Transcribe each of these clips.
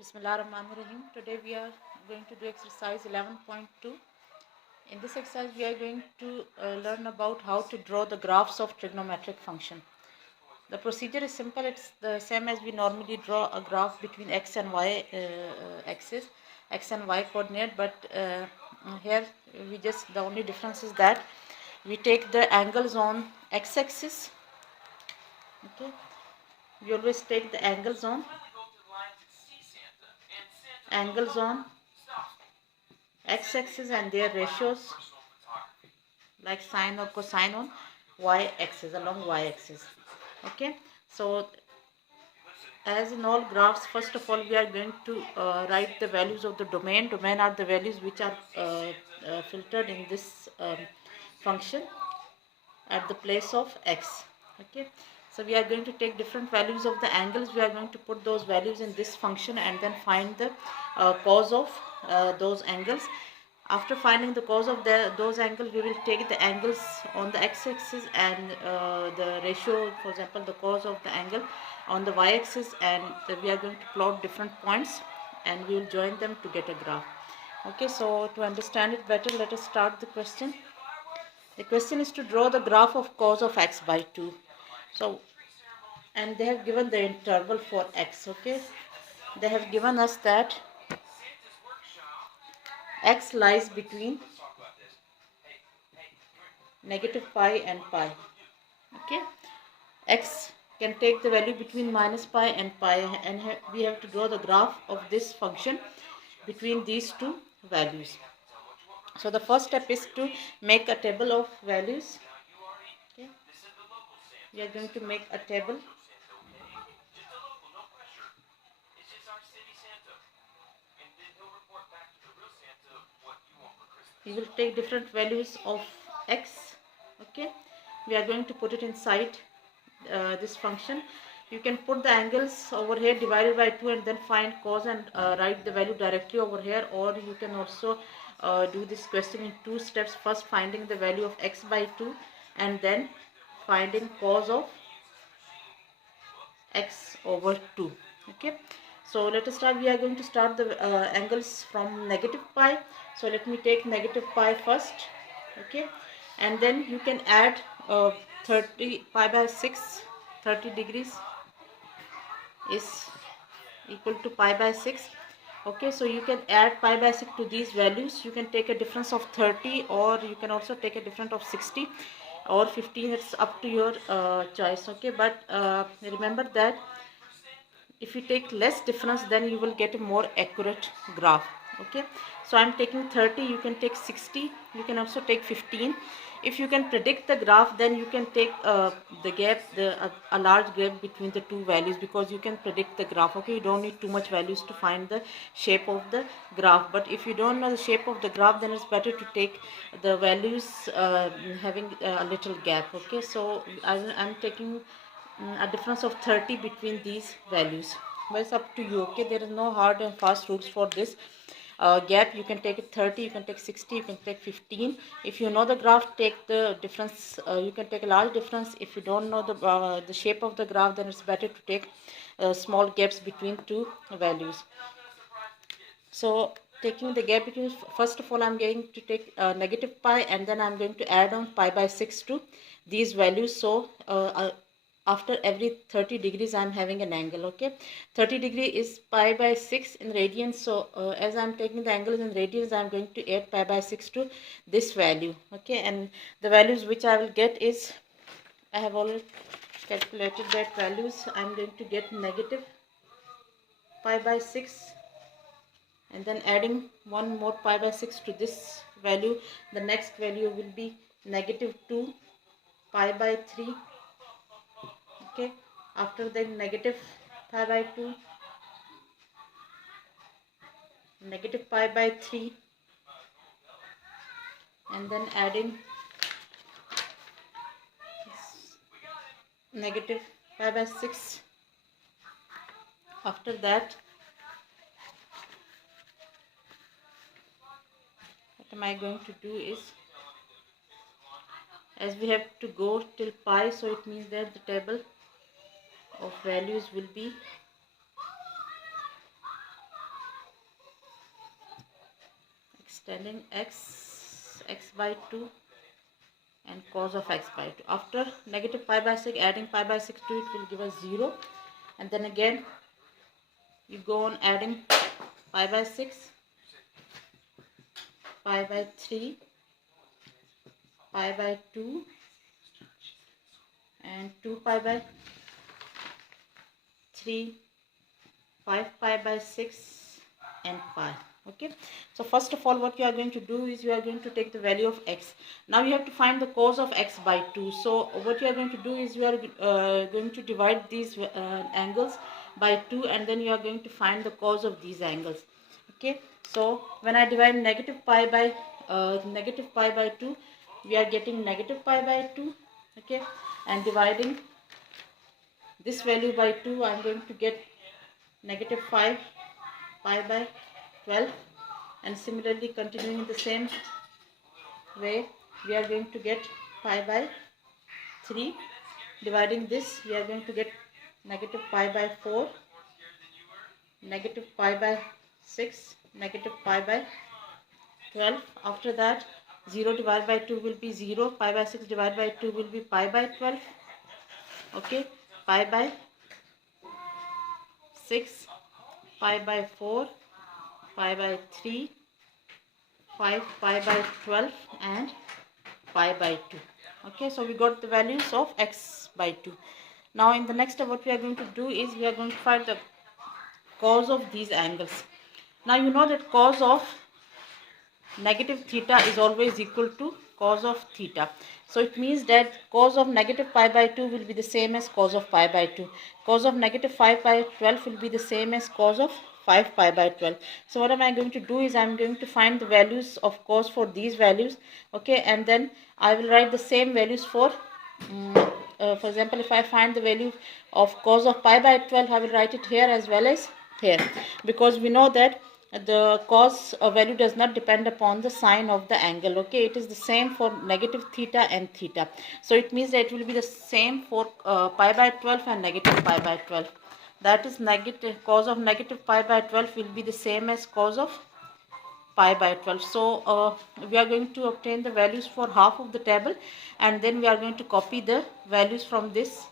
Bismillahirrahmanirrahim. Today we are going to do exercise 11.2. In this exercise we are going to learn about how to draw the graphs of trigonometric function. The procedure is simple. It's the same as we normally draw a graph between x and y axis, x and y coordinate, but here the only difference is that we take the angles on x-axis. Okay, we always take the angles on x-axis and their ratios like sine or cosine on y-axis, along y-axis. Okay, so as in all graphs, first of all we are going to write the values of the domain. Domain are the values which are filtered in this function at the place of x. Okay, so we are going to take different values of the angles. We are going to put those values in this function and then find the cos of those angles. After finding the cos of those angles, we will take the angles on the x-axis and the ratio, for example, the cos of the angle on the y-axis, and we are going to plot different points and we will join them to get a graph. Okay, so to understand it better, let us start the question. The question is to draw the graph of cos of x by 2. So, and they have given the interval for x. Okay, they have given us that x lies between negative pi and pi. Okay, x can take the value between minus pi and pi, and we have to draw the graph of this function between these two values. So the first step is to make a table of values. Okay, we are going to make a table. We will take different values of x. Okay, we are going to put it inside this function. You can put the angles over here divided by 2 and then find cos and write the value directly over here, or you can also do this question in two steps. First finding the value of x by 2 and then finding cos of x over 2. Okay, so let us start. We are going to start the angles from negative pi. So let me take negative pi first. Okay, and then you can add 30 pi by 6. 30 degrees is equal to pi by 6. Okay, so you can add pi by 6 to these values. You can take a difference of 30, or you can also take a difference of 60 or 15. It's up to your choice. Okay, but remember that if you take less difference, then you will get a more accurate graph. Okay, so I'm taking 30. You can take 60. You can also take 15. If you can predict the graph, then you can take the gap, a large gap between the two values, because you can predict the graph. Okay, you don't need too much values to find the shape of the graph. But if you don't know the shape of the graph, then it's better to take the values having a little gap. Okay, so I'm taking a difference of 30 between these values, but it's up to you. Okay, there is no hard and fast rules for this gap. You can take it 30, you can take 60, you can take 15. If you know the graph, take the difference. You can take a large difference. If you don't know the shape of the graph, then it's better to take small gaps between two values. So taking the gap between, first of all I'm going to take negative pi, and then I'm going to add on pi by 6 to these values. So after every 30 degrees I'm having an angle. Okay, 30 degree is pi by 6 in radians. So as I'm taking the angles in radians, I'm going to add pi by 6 to this value. Okay, and the values which I will get is, I have already calculated that values. I'm going to get negative pi by 6, and then adding one more pi by 6 to this value. The next value will be negative 2 pi by 3. Okay, after the negative pi by 2, negative pi by 3, and then adding negative pi by 6. After that, what am I going to do is, as we have to go till pi, so it means that the table of values will be extending x by 2 and cos of x by 2. After negative pi by 6, adding pi by 6 to it will give us 0. And then again you go on adding pi by 6, pi by 3, pi by 2 and 2 pi by 3, 5 pi by 6 and pi. Okay, so first of all what you are going to do is you are going to take the value of x. Now you have to find the cos of x by 2. So what you are going to do is you are going to divide these angles by 2 and then you are going to find the cos of these angles. Okay, so when I divide negative pi by 2, we are getting negative pi by 2. Okay, and dividing this value by 2, I am going to get negative 5 pi by 12, and similarly continuing in the same way we are going to get pi by 3. Dividing this we are going to get negative pi by 4, negative pi by 6, negative pi by 12. After that 0 divided by 2 will be 0, pi by 6 divided by 2 will be pi by 12. Okay, pi by 6, pi by 4, pi by 3, 5 pi by 12 and pi by 2. Okay, so we got the values of x by 2. Now in the next step what we are going to do is we are going to find the cos of these angles. Now you know that cos of negative theta is always equal to cos of theta. So it means that cos of negative pi by 2 will be the same as cos of pi by 2. Cos of negative 5 by 12 will be the same as cos of 5 pi by 12. So what am I going to do is I am going to find the values of cos for these values. Okay, and then I will write the same values for for example, if I find the value of cos of pi by 12, I will write it here as well as here, because we know that the cos value does not depend upon the sign of the angle. Okay, it is the same for negative theta and theta. So it means that it will be the same for pi by 12 and negative pi by 12. That is negative cos of negative pi by 12 will be the same as cos of pi by 12. So we are going to obtain the values for half of the table, and then we are going to copy the values from this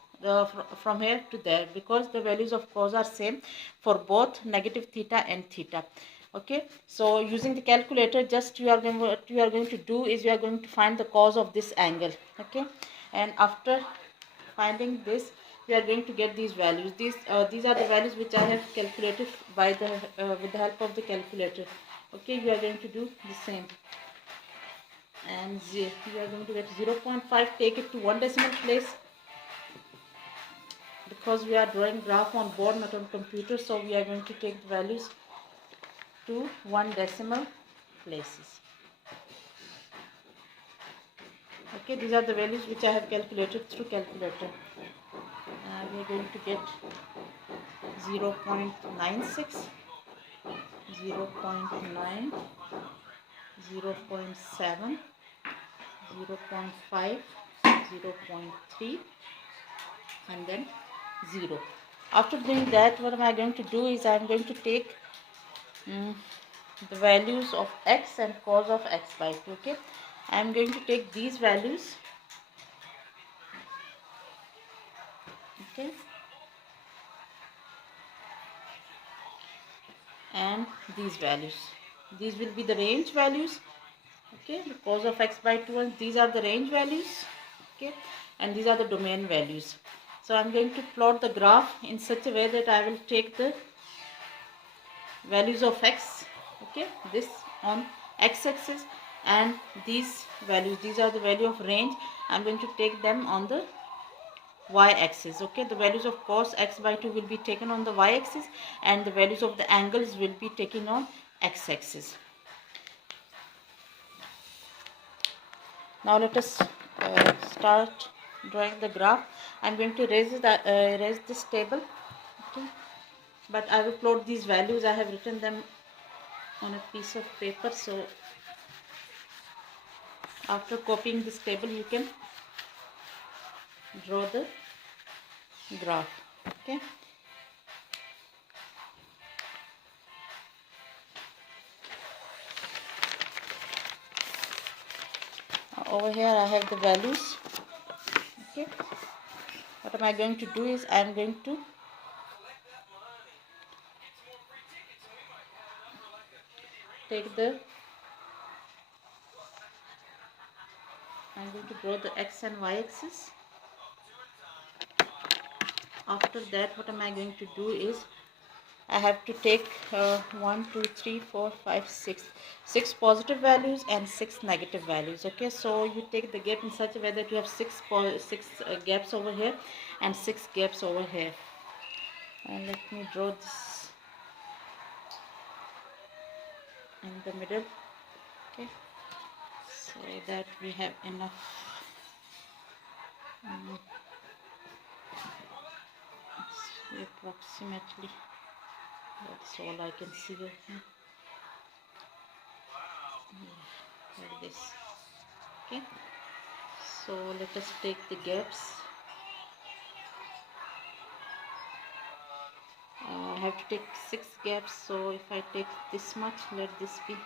from here to there, because the values of cos are same for both negative theta and theta. Okay, so using the calculator, just what you are going to do is you are going to find the cos of this angle. Okay, and after finding this we are going to get these values. These are the values which I have calculated by the with the help of the calculator. Okay, we are going to do the same, and we are going to get 0.5. Take it to one decimal place, because we are drawing graph on board, not on computer, so we are going to take the values to one decimal places. Okay, these are the values which I have calculated through calculator. We are going to get 0.96, 0.9, 0.7, 0.5, 0.3 and then 0. After doing that, what am I going to do is I am going to take the values of x and cos of x by 2. Okay, I am going to take these values. Okay, and these values, these will be the range values. Okay, the cos of x by 2, and these are the range values. Okay, and these are the domain values. So I am going to plot the graph in such a way that I will take the values of x, okay, this on x-axis, and these values, these are the value of range, I am going to take them on the y-axis. Okay, the values of cos x by 2 will be taken on the y-axis, and the values of the angles will be taken on x-axis. Now let us start drawing the graph. I am going to erase this table. Okay, but I will plot these values. I have written them on a piece of paper, so after copying this table you can draw the graph. Okay, over here I have the values. Okay, what am I going to do is I am going to take the I'm going to draw the x and y axis. After that, what am I going to do is I have to take 1, 2, 3, 4, 5, 6. 6 positive values and 6 negative values. Okay, so you take the gap in such a way that you have 6 gaps over here and 6 gaps over here. And let me draw this in the middle. Okay, so that we have enough. Approximately that's all I can see here. Like this. Okay, so let us take the gaps. I have to take 6 gaps, so if I take this much, let this be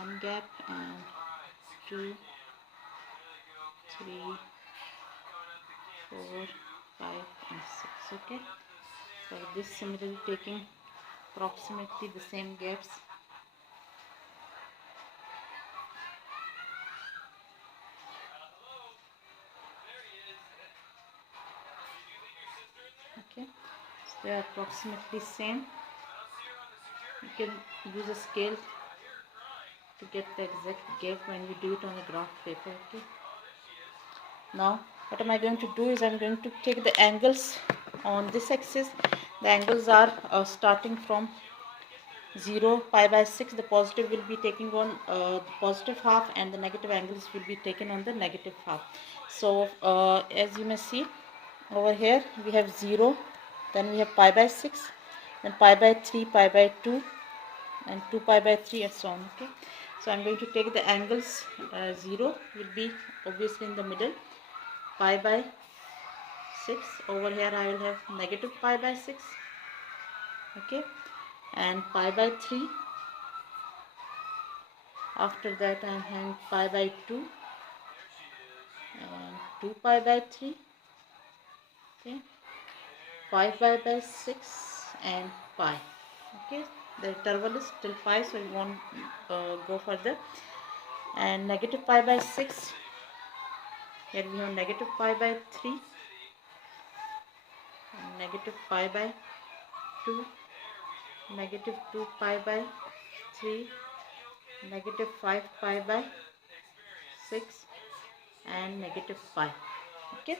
1 gap and 2, 3, 4, 5 and 6. Okay, so this similarly taking approximately the same gaps. Okay, so they are approximately same. You can use a scale to get the exact gap when you do it on a graph paper. Okay, now what am I going to do is I'm going to take the angles on this axis. The angles are starting from 0, pi by 6. The positive will be taking on the positive half and the negative angles will be taken on the negative half. So as you may see over here we have 0, then we have pi by 6, then pi by 3, pi by 2 and 2 pi by 3 and so on. Okay, so I'm going to take the angles. 0 will be obviously in the middle, pi by 6. Over here I will have negative pi by 6. Okay, and pi by 3. After that I am having pi by 2 and 2 pi by 3. Okay, 5 pi by 6 and pi. Okay, the interval is till pi, so we won't go further. And negative pi by 6. Here we have negative pi by 3 and negative pi by 2, negative 2 pi by 3, negative 5 pi by 6 and negative pi. Okay,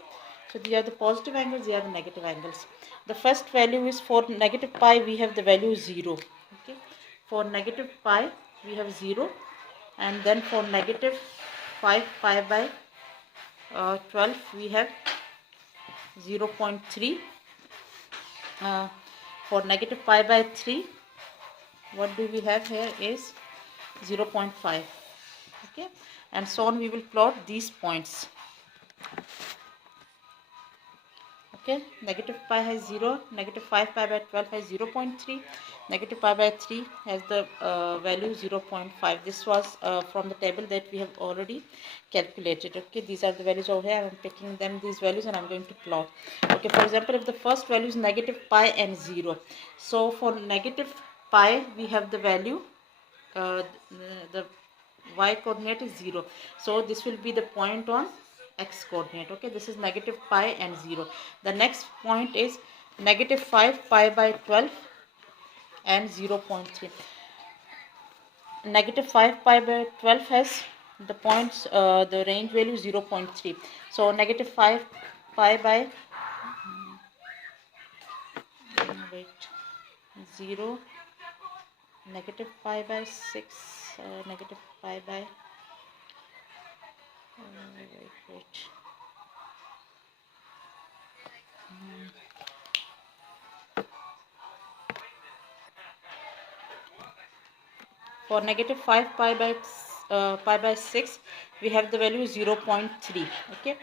so these are the positive angles, these are the negative angles. The first value is for negative pi, we have the value 0. Okay, for negative pi we have 0, and then for negative 5 pi by 12 we have 0.3. For negative pi by 3, what do we have here is 0.5. Okay, and so on we will plot these points. Okay, negative pi has 0, negative 5 pi by 12 has 0.3, negative pi by 3 has the value 0.5. This was from the table that we have already calculated. Okay, these are the values over here. I am taking them, these values, and I am going to plot. Okay, for example, if the first value is negative pi and 0, so for negative pi we have the value, the y coordinate is 0, so this will be the point on x coordinate. Okay, this is negative pi and 0. The next point is negative 5 pi by 12 and 0.3. Negative 5 pi by 12 has the points, the range value 0.3. So negative 5 pi by 0, negative pi by 6, negative pi by for negative 5 pi by 6 we have the value 0.3. Okay,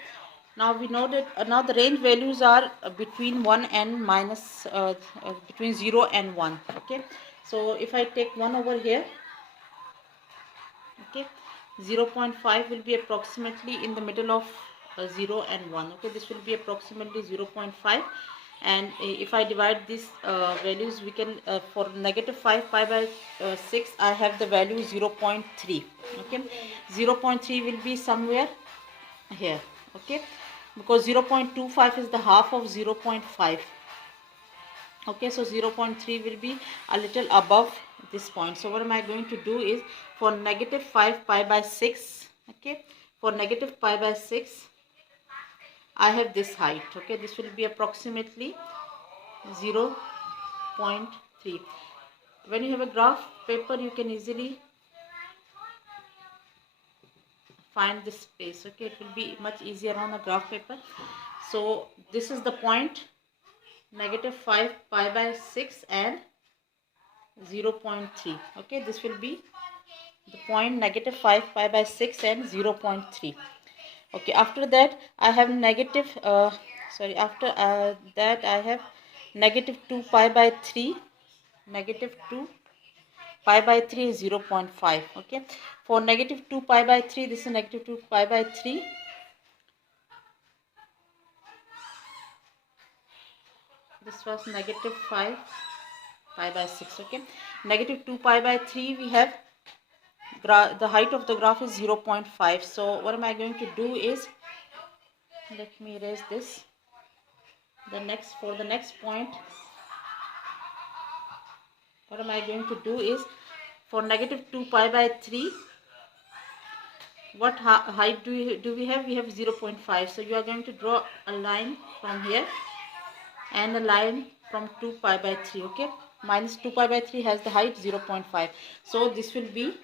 now we know that now the range values are between 1 and minus between 0 and 1. Okay, so if I take 1 over here, okay, 0.5 will be approximately in the middle of 0 and 1. Okay, this will be approximately 0.5, and if I divide these values, we can for negative 5 pi by 6 I have the value 0.3. Okay, 0.3 will be somewhere here. Okay, because 0.25 is the half of 0.5. Okay, so 0.3 will be a little above this point. So what am I going to do is, for negative 5 pi by 6, okay, for negative pi by 6 I have this height. Okay, this will be approximately 0.3. When you have a graph paper, you can easily find this space. Okay, it will be much easier on a graph paper. So this is the point, negative 5 pi by 6 and 0.3. Okay, this will be the point, negative 5 pi by 6 and 0.3. Okay, after that I have negative after that I have negative 2 pi by 3. Negative 2 pi by 3 is 0.5. Okay, for negative 2 pi by 3, this is negative 2 pi by 3. This was negative 5 pi by 6. Okay, negative 2 pi by 3, we have the height of the graph is 0.5. So what am I going to do is, let me erase this. For the next point, what am I going to do is, for negative 2 pi by 3, what height do we have? We have 0.5. So you are going to draw a line from here and a line from 2 pi by 3. Okay, minus 2 pi by 3 has the height 0.5. So this will be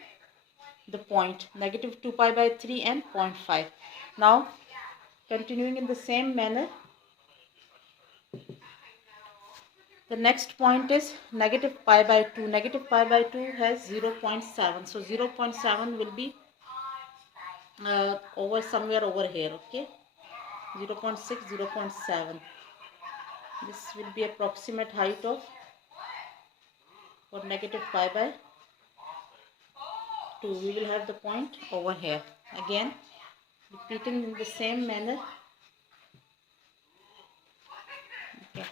the point, negative 2 pi by 3 and 0.5. Now continuing in the same manner, the next point is negative pi by 2. Negative pi by 2 has 0.7. So 0.7 will be over somewhere over here. Okay, 0.6, 0.7. This will be approximate height of for negative pi by 2. We will have the point over here. Again, repeating in the same manner. Okay.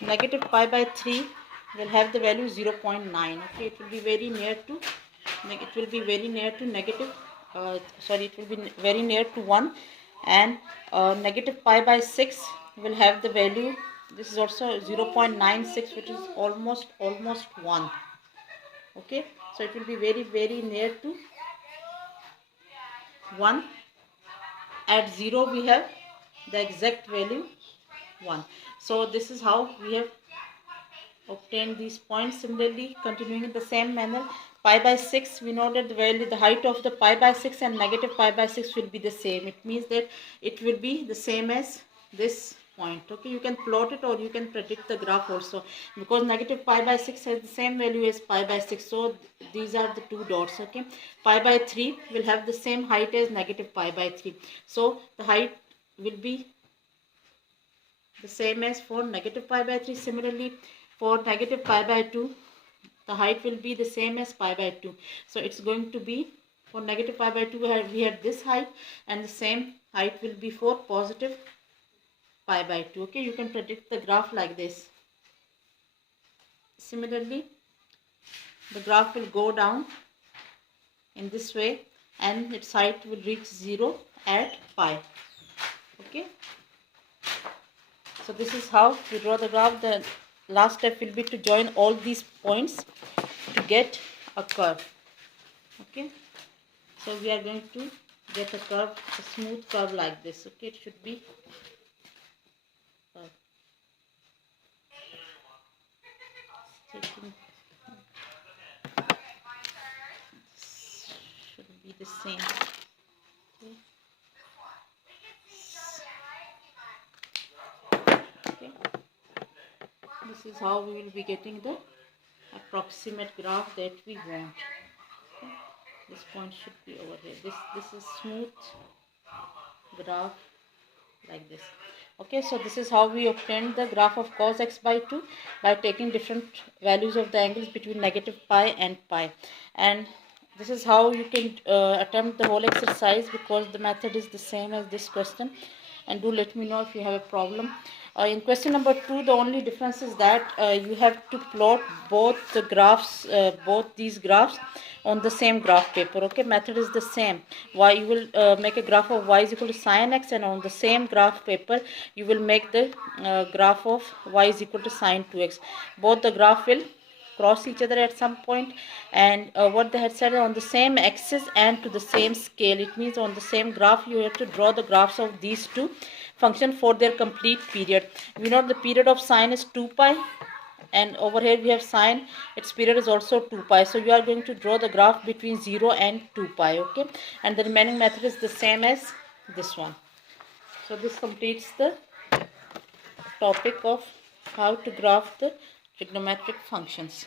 Negative pi by 3 will have the value 0.9. Okay, it will be very near to negative it will be very near to 1, and negative pi by 6 will have the value, this is also 0.96, which is almost 1. Okay, so it will be very near to 1. At 0 we have the exact value 1. So this is how we have obtained these points. Similarly, continuing in the same manner, pi by 6, we know that the height of the pi by 6 and negative pi by 6 will be the same. It means that it will be the same as this point. Okay, you can plot it or you can predict the graph also, because negative pi by 6 has the same value as pi by 6. So these are the two dots. Okay, pi by 3 will have the same height as negative pi by 3. So the height will be the same as for negative pi by 3. Similarly, for negative pi by 2, the height will be the same as pi by 2. So it's going to be, for negative pi by 2 we have this height, and the same height will be for positive pi by 2. Okay, you can predict the graph like this. Similarly, the graph will go down in this way and its height will reach 0 at pi. Okay, so this is how we draw the graph. The last step will be to join all these points to get a curve. Okay, so we are going to get a curve, a smooth curve like this. Okay, it should be should be the same. Okay. Okay, this is how we will be getting the approximate graph that we want. Okay. This point should be over here. This is smooth graph like this. Okay, so this is how we obtained the graph of cos x by 2 by taking different values of the angles between negative pi and pi. And This is how you can attempt the whole exercise, because the method is the same as this question. And do let me know if you have a problem. In question number 2, the only difference is that you have to plot both the graphs, both these graphs on the same graph paper. Okay, method is the same. Why you will make a graph of y is equal to sine x, and on the same graph paper you will make the graph of y is equal to sine 2x. Both the graph will cross each other at some point, and what they had said, on the same axis and to the same scale. It means on the same graph you have to draw the graphs of these two functions for their complete period. We know the period of sine is 2 pi, and over here we have sine, its period is also 2 pi. So you are going to draw the graph between 0 and 2 pi. Okay, and the remaining method is the same as this one. So this completes the topic of how to graph the trigonometric functions.